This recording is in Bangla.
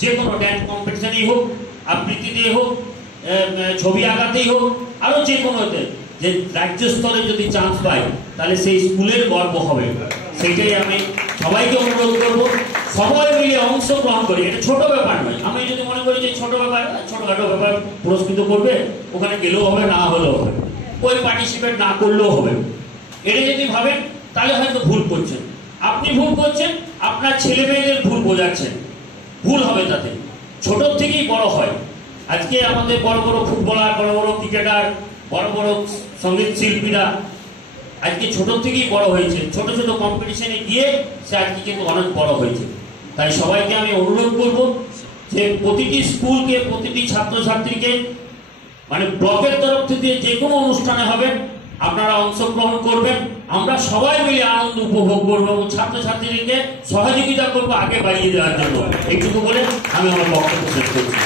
যে কোনো ড্যান্স কম্পিটিশনেই হোক, আবৃত্তি দিয়ে হোক, ছবি আঁকাতেই হোক, আরো যে কোনোতে যে রাজ্য স্তরে যদি চান্স পাই তাহলে সেই স্কুলের গর্ব হবে। সেইটাই আমি সবাইকে অনুরোধ করব, সবাই মিলে অংশগ্রহণ করি। এটা ছোট ব্যাপার নয়। আমি যদি মনে করি যে ছোট ব্যাপার, ছোটখাটো ব্যাপার পুরস্কৃত করবে, ওখানে গেলেও হবে, না হলেও হবে, ওই পার্টিসিপেট না করলেও হবে, এটা যদি ভাবেন তাহলে হয়তো ভুল করছেন। আপনি ভুল করছেন, আপনার ছেলে মেয়েদের ভুল বোঝাচ্ছেন, ভুল হবে তাতে। ছোট থেকেই বড় হয়। আজকে আমাদের বড় বড় ফুটবলার, বড় বড় ক্রিকেটার, বড় বড় সঙ্গীত শিল্পীরা আজকে ছোট থেকেই বড় হয়েছে। ছোট ছোট কম্পিটিশনে গিয়ে সে আজকে কিন্তু অনেক বড় হয়েছে। তাই সবাইকে আমি অনুরোধ করব যে প্রতিটি স্কুলকে, প্রতিটি ছাত্রছাত্রীকে, মানে ব্লকের তরফ থেকে যে কোনো অনুষ্ঠানে হবে আপনারা অংশগ্রহণ করবেন। আমরা সবাই মিলে আনন্দ উপভোগ করবো এবং ছাত্রছাত্রীদেরকে সহযোগিতা করবো আগে বাড়িয়ে দেওয়ার জন্য। এইটুকু বলে আমি আমার বক্তব্য শেষ করছি।